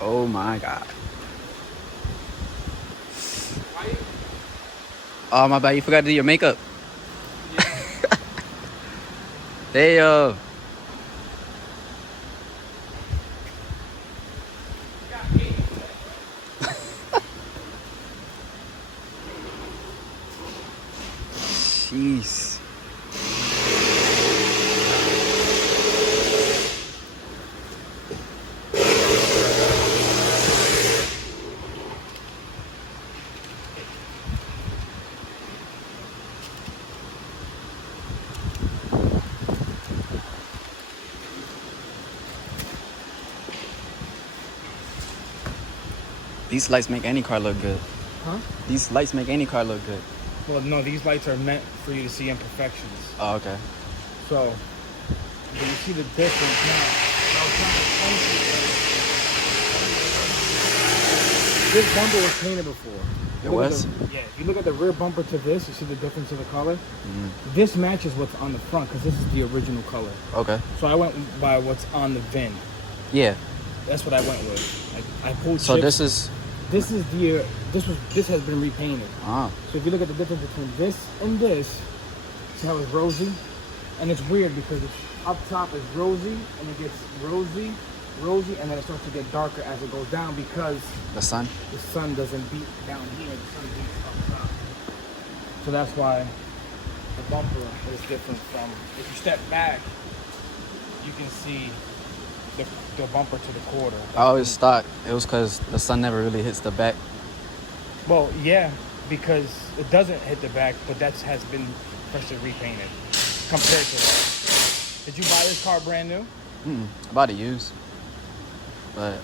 Oh my god. Oh my bad, you forgot to do your makeup. Damn. Jeez. These lights make any car look good. Huh? These lights make any car look good. Well, no, these lights are meant for you to see imperfections. Oh, okay. So, do you see the difference now? This bumper was painted before. It was? Yeah, if you look at the rear bumper to this, you see the difference in the color? Mm-hmm. This matches what's on the front because this is the original color. Okay. So I went by what's on the VIN. Yeah. That's what I went with. I pulled So chips. This has been repainted. Ah. So if you look at the difference between this and this, see how it's rosy? And it's weird because it's up top is rosy and it gets rosy, and then it starts to get darker as it goes down because the sun doesn't beat down here, the sun beats up top. So that's why the bumper is different from, if you step back, you can see the bumper to the quarter. I always thought it was because the sun never really hits the back. Well, yeah, because it doesn't hit the back, but that has been freshly repainted compared to that. Did you buy this car brand new? I bought it used, but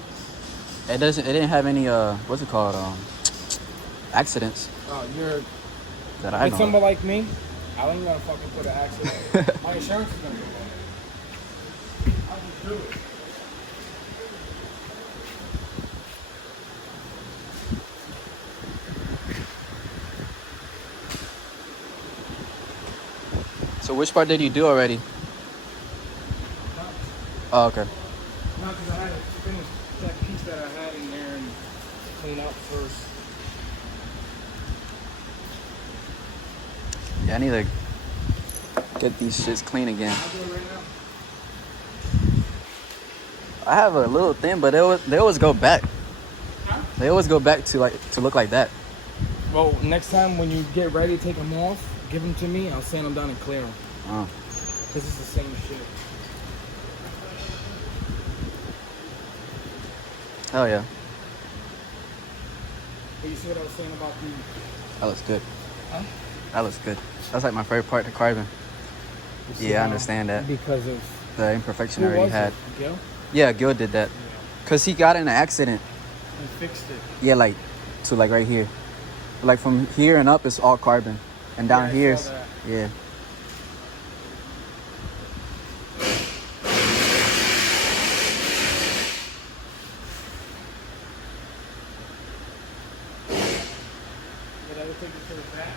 it didn't have any what's it called, accidents. Oh, you're that I know. With somebody like me, I ain't gonna fucking put an accident. My insurance is gonna go on it. I'll just do it. So which part did you do already? Oh, okay. Not because I had to finish that piece that I had in there and clean up first. Yeah, I need to get these shits clean again. I'll do it right now. I have a little thing, but they always go back. Huh? They always go back to look like that. Well, next time when you get ready to take them off, give them to me. I'll sand them down and clear them. Oh. Because it's the same shit. Hell yeah. But you see what I was saying about the... That looks good. Huh? That looks good. That's like my favorite part, the carbon. Yeah, I understand that. Because of... The imperfection I already had. Gil? Yeah, Gil did that. Because he got in an accident. And fixed it. Yeah, like right here. Like from here and up, it's all carbon. And down here is... Yeah. Take it to the back.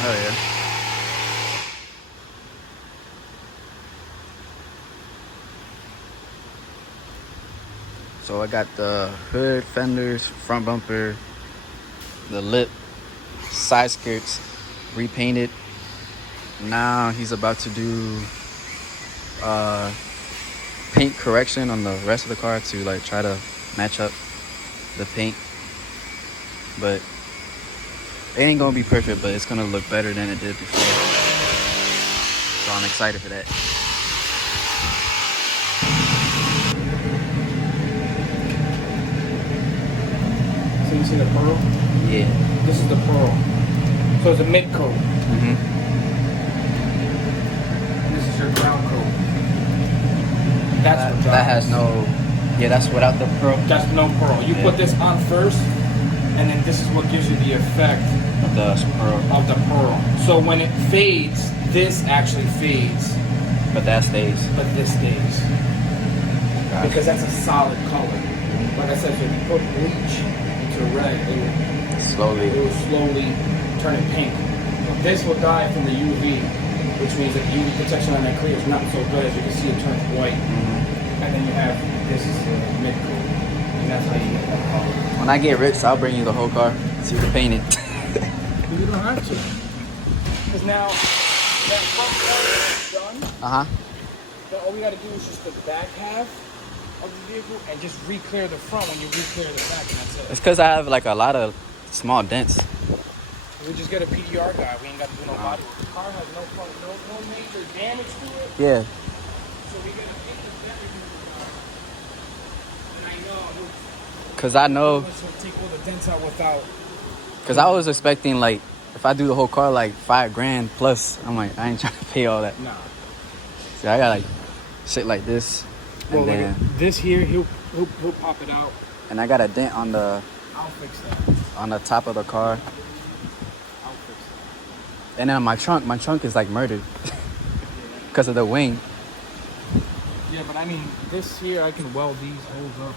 Oh yeah. So I got the hood, fenders, front bumper, the lip, side skirts repainted. Now he's about to do paint correction on the rest of the car to like try to match up the paint, but it ain't gonna be perfect, but it's gonna look better than it did before, so I'm excited for that. So you see the pearl? Yeah. This is the pearl. So it's a mid coat. Mm-hmm. And this is your ground coat. That's what that has no. Yeah, that's without the pearl. That's no pearl. You put this on first, and then this is what gives you the effect of the pearl. So when it fades, this actually fades. But that stays. But this stays. Gotcha. Because that's a solid color. like I said, so if you put bleach into red, it Slowly. will slowly turn it pink. This will die from the UV, which means that the UV protection on that clear is not so good. As you can see, it turns white. And then you have this is the mid coat, and that's how you get that color. When I get rich, I'll bring you the whole car so you can paint it. You don't have to, because now that front part is done. Then all we got to do is just the back half of the vehicle and just re-clear the front when you re-clear the back, and that's it. It's because I have like a lot of small dents. We just get a PDR guy. We ain't got to do no body work. The car has no major damage to it. Yeah. So we gotta fix the damage. And I know. Because I know. We'll take all the dents out without. Because I was expecting like, if I do the whole car like $5,000 plus, I'm like, I ain't trying to pay all that. Nah. So I got like shit like this. Well, And then, like this here, he'll pop it out. and I got a dent on the I'll fix that. on the top of the car. I'll fix that. And then my trunk is like murdered because of the wing. Yeah, but I mean, this here, I can weld these holes up.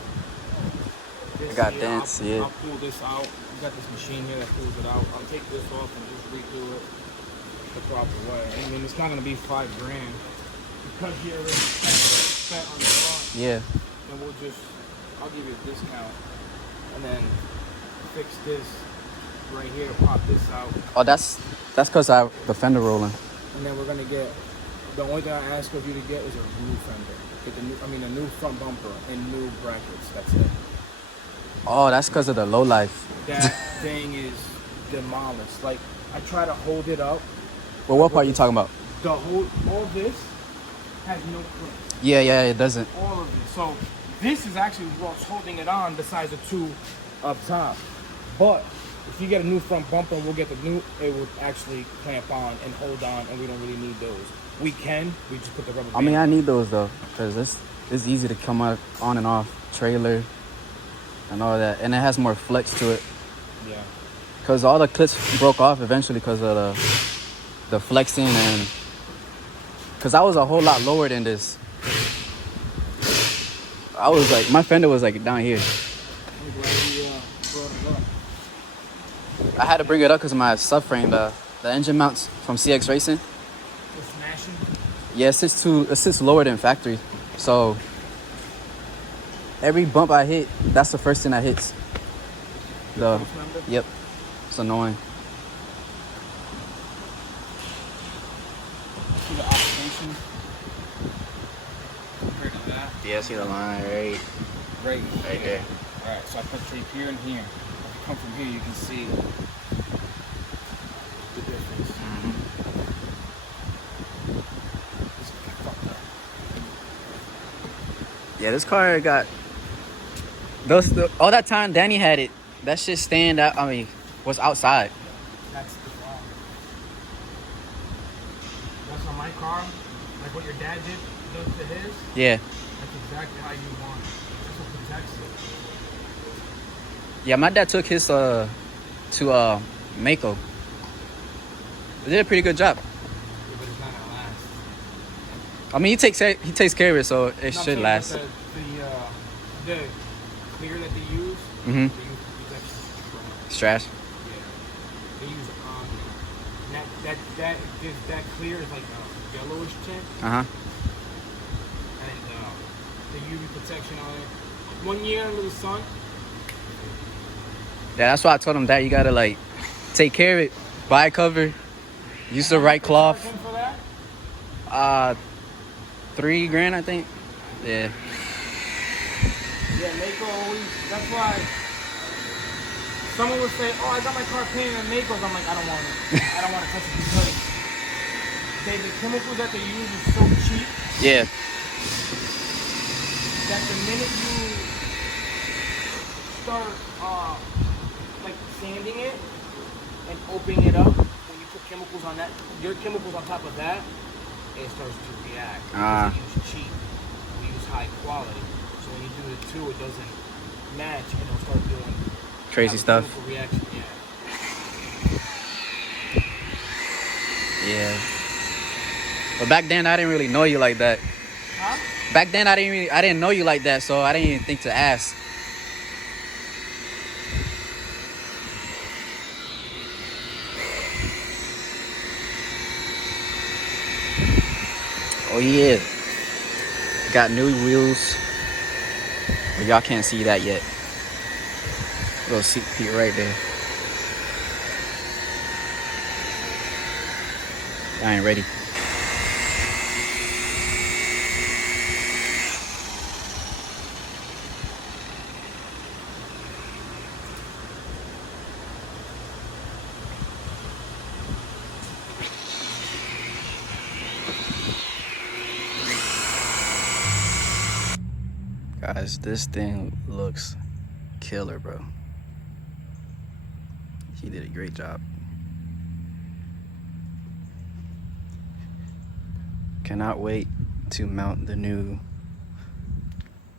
This I got here, dents, I'll pull this out. We got this machine here that pulls it out. I'll take this off and just redo it the proper way. I mean, it's not gonna be $5,000 because you already spent on the front. Yeah. Then I'll give you a discount, and then fix this right here, pop this out. Oh, that's because I the fender rolling. And then we're gonna get, the only thing I ask of you to get is a new fender. Get a new front bumper and new brackets. That's it. Oh, that's because of the low life. That thing is demolished. Like, I try to hold it up. Well, what part are you talking about? All this has no clip. Yeah, it doesn't. All of it. So this is actually what's holding it on besides the two up top. But if you get a new front bumper, we'll get the new, it will actually clamp on and hold on, and we don't really need those. We just put the rubber band. I mean, I need those though, because it's easy to come up on and off trailer and all that. And it has more flex to it. Yeah. Because all the clips broke off eventually because of the flexing, and because I was a whole lot lower than this. I was like, my fender was like down here. I'm glad you brought it up. I had to bring it up because of my subframe, the engine mounts from CX Racing. It's smashing. Yeah, it sits lower than factory. So every bump I hit, that's the first thing that hits. Yep. It's annoying. See the oxidation compared to that? Yeah, see the line right there. Alright, so I put tape here and here. If you come from here, you can see the difference. This is fucked up. Yeah, this car got all that time Danny had it. That shit stand out. I mean, was outside. That's the problem. That's on my car. Like what your dad does to his. Yeah. That's exactly how you want it. That's what protects it. Yeah, my dad took his to Mako. They did a pretty good job. Yeah, but it's not gonna last. I mean, he takes care of it, so it should last. The clear that they use. Mhm. They use protection. Strash. Yeah. They use that clear is like a yellowish tint, And and the UV protection on it. 1 year under the sun. Yeah, that's why I told him that you gotta like take care of it, buy a cover, use the right cloth. Charge him for that? $3,000, I think. Yeah. Yeah, Mako always. That's why. Someone would say, "Oh, I got my car painted at Mako's." I'm like, I don't want it. I don't want to touch it because the chemicals that they use is so cheap Yeah. that the minute you start like sanding it and opening it up, when you put chemicals on that, your chemicals on top of that, it starts to react. Because they use cheap, we use high quality. So when you do the two, it doesn't match, and it'll start doing Crazy stuff. chemical reaction. Yeah. But back then I didn't really know you like that. Huh? Back then I didn't know you like that, so I didn't even think to ask. Oh yeah, got new wheels, but y'all can't see that yet. Little seat peek right there. I ain't ready. Guys, this thing looks killer, bro. He did a great job. Cannot wait to mount the new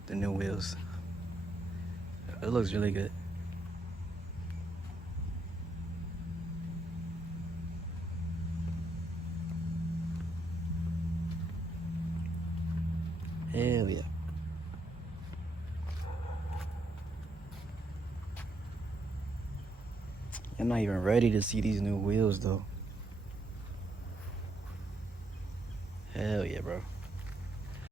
wheels. It looks really good. Hell yeah. I'm not even ready to see these new wheels though. Hell yeah, bro.